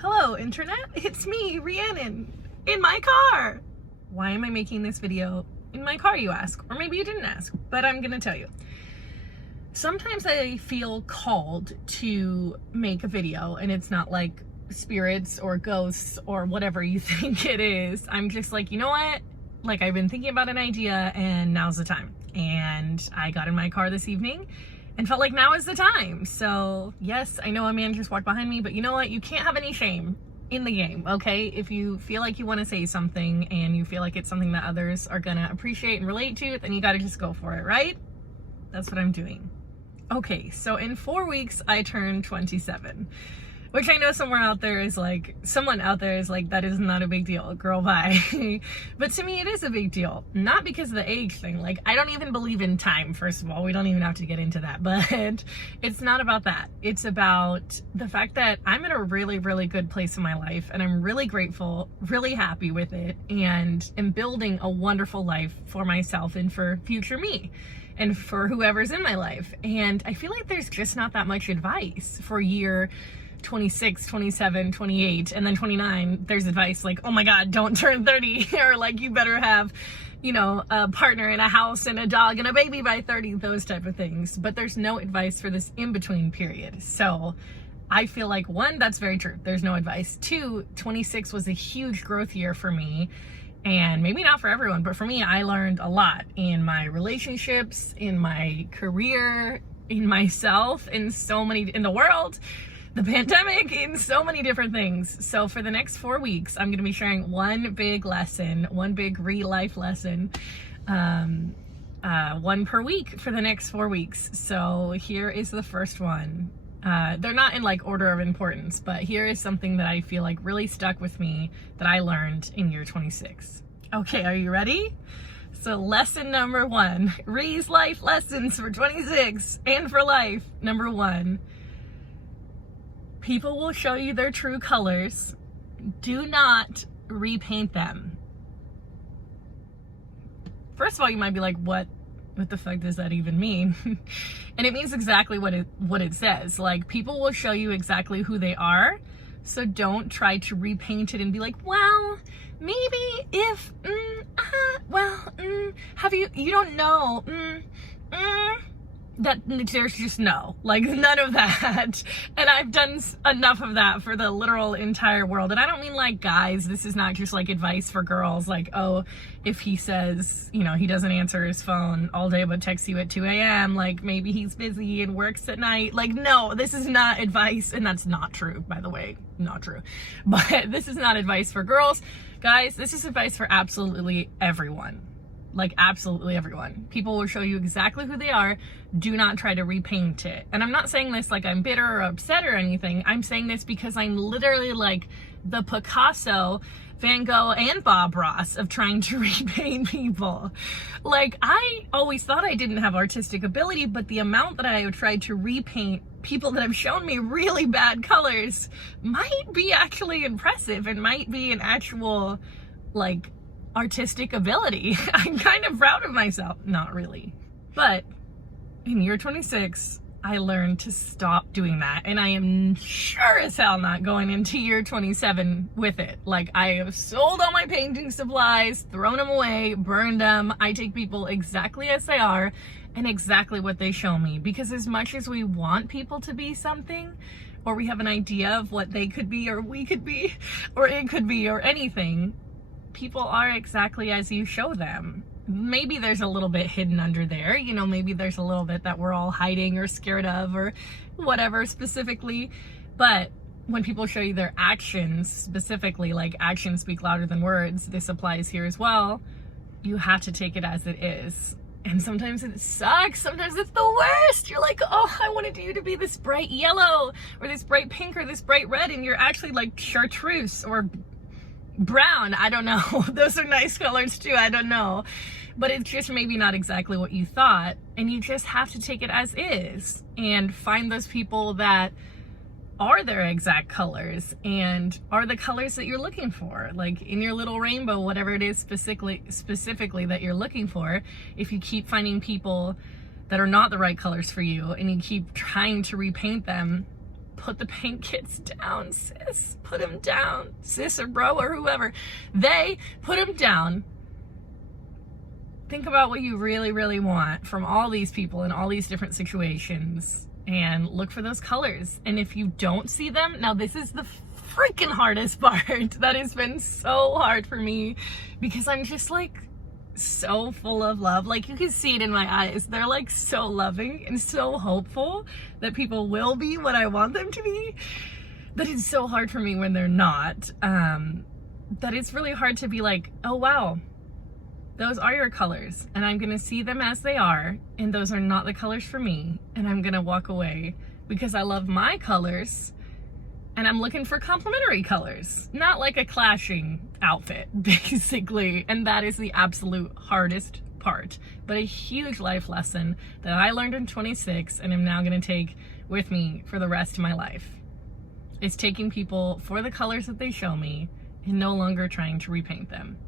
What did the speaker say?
Hello internet, it's me, Rhiannon, in my car. Why am I making this video in my car, you ask? Or maybe you didn't ask, but I'm gonna tell you. Sometimes I feel called to make a video and it's not like spirits or ghosts or whatever you think it is. I'm just like, you know what? Like, I've been thinking about an idea and now's the time. And I got in my car this evening and felt like now is the time. So yes, I know a man just walked behind me, but you know what? You can't have any shame in the game, okay? If you feel like you want to say something and you feel like it's something that others are gonna appreciate and relate to, then you gotta just go for it, right? That's what I'm doing. Okay, so in 4 weeks, I turned 27. Which I know someone out there is like, that is not a big deal, girl, bye. But to me, it is a big deal. Not because of the age thing. Like, I don't even believe in time, first of all. We don't even have to get into that. But it's not about that. It's about the fact that I'm in a really, really good place in my life. And I'm really grateful, really happy with it. And am building a wonderful life for myself and for future me. And for whoever's in my life. And I feel like there's just not that much advice for year 26, 27, 28, and then 29, there's advice like, oh my God, don't turn 30, or like, you better have, you know, a partner and a house and a dog and a baby by 30, those type of things. But there's no advice for this in-between period. So I feel like, one, that's very true. There's no advice. Two, 26 was a huge growth year for me. And maybe not for everyone, but for me, I learned a lot in my relationships, in my career, in myself, in the world, the pandemic, in so many different things. So for the next 4 weeks, I'm going to be sharing one big lesson, one big life lesson, one per week for the next 4 weeks. So here is the first one. They're not in like order of importance, but here is something that I feel like really stuck with me that I learned in year 26. Okay, are you ready? So lesson number one, Rhee's life lessons for 26 and for life. Number one, people will show you their true colors. Do not repaint them. First of all, you might be like, what the fuck does that even mean? And it means exactly what it says. Like, people will show you exactly who they are. So don't try to repaint it and be like, well, maybe if, you don't know, that there's just no, like, none of that. And I've done enough of that for the literal entire world. And I don't mean like guys, this is not just like advice for girls, like, oh, if he says, you know, he doesn't answer his phone all day but texts you at 2 a.m, like maybe he's busy and works at night. Like, no, this is not advice. And that's not true, by the way, not true. But this is not advice for girls. Guys, this is advice for absolutely everyone. Like, absolutely everyone. People will show you exactly who they are. Do not try to repaint it. And I'm not saying this like I'm bitter or upset or anything. I'm saying this because I'm literally like the Picasso, Van Gogh, and Bob Ross of trying to repaint people. Like, I always thought I didn't have artistic ability, but the amount that I have tried to repaint people that have shown me really bad colors might be actually impressive and might be an actual, like, artistic ability. I'm kind of proud of myself. Not really. But in year 26, I learned to stop doing that. And I am sure as hell not going into year 27 with it. Like, I have sold all my painting supplies, thrown them away, burned them. I take people exactly as they are and exactly what they show me. Because as much as we want people to be something, or we have an idea of what they could be, or we could be, or it could be, or anything, people are exactly as you show them. Maybe there's a little bit hidden under there, you know, maybe there's a little bit that we're all hiding or scared of or whatever specifically. But when people show you their actions specifically, like actions speak louder than words, this applies here as well. You have to take it as it is. And sometimes it sucks. Sometimes it's the worst. You're like, oh, I wanted you to be this bright yellow or this bright pink or this bright red, and you're actually like chartreuse or brown. I don't know. Those are nice colors too. I don't know. But it's just maybe not exactly what you thought. And you just have to take it as is and find those people that are their exact colors and are the colors that you're looking for. Like in your little rainbow, whatever it is specifically that you're looking for. If you keep finding people that are not the right colors for you and you keep trying to repaint them, put the paint kits down, sis. Put them down. Sis or bro or whoever. They put them down. Think about what you really, really want from all these people in all these different situations and look for those colors. And if you don't see them, now this is the freaking hardest part. That has been so hard for me because I'm just like so full of love. Like you can see it in my eyes. They're like so loving and so hopeful that people will be what I want them to be. That it's so hard for me when they're not. That it's really hard to be like, oh wow, those are your colors and I'm gonna see them as they are, and those are not the colors for me, and I'm gonna walk away because I love my colors and I'm looking for complementary colors, not like a clashing outfit, basically. And that is the absolute hardest part, but a huge life lesson that I learned in 26 and am now gonna take with me for the rest of my life. Is taking people for the colors that they show me and no longer trying to repaint them.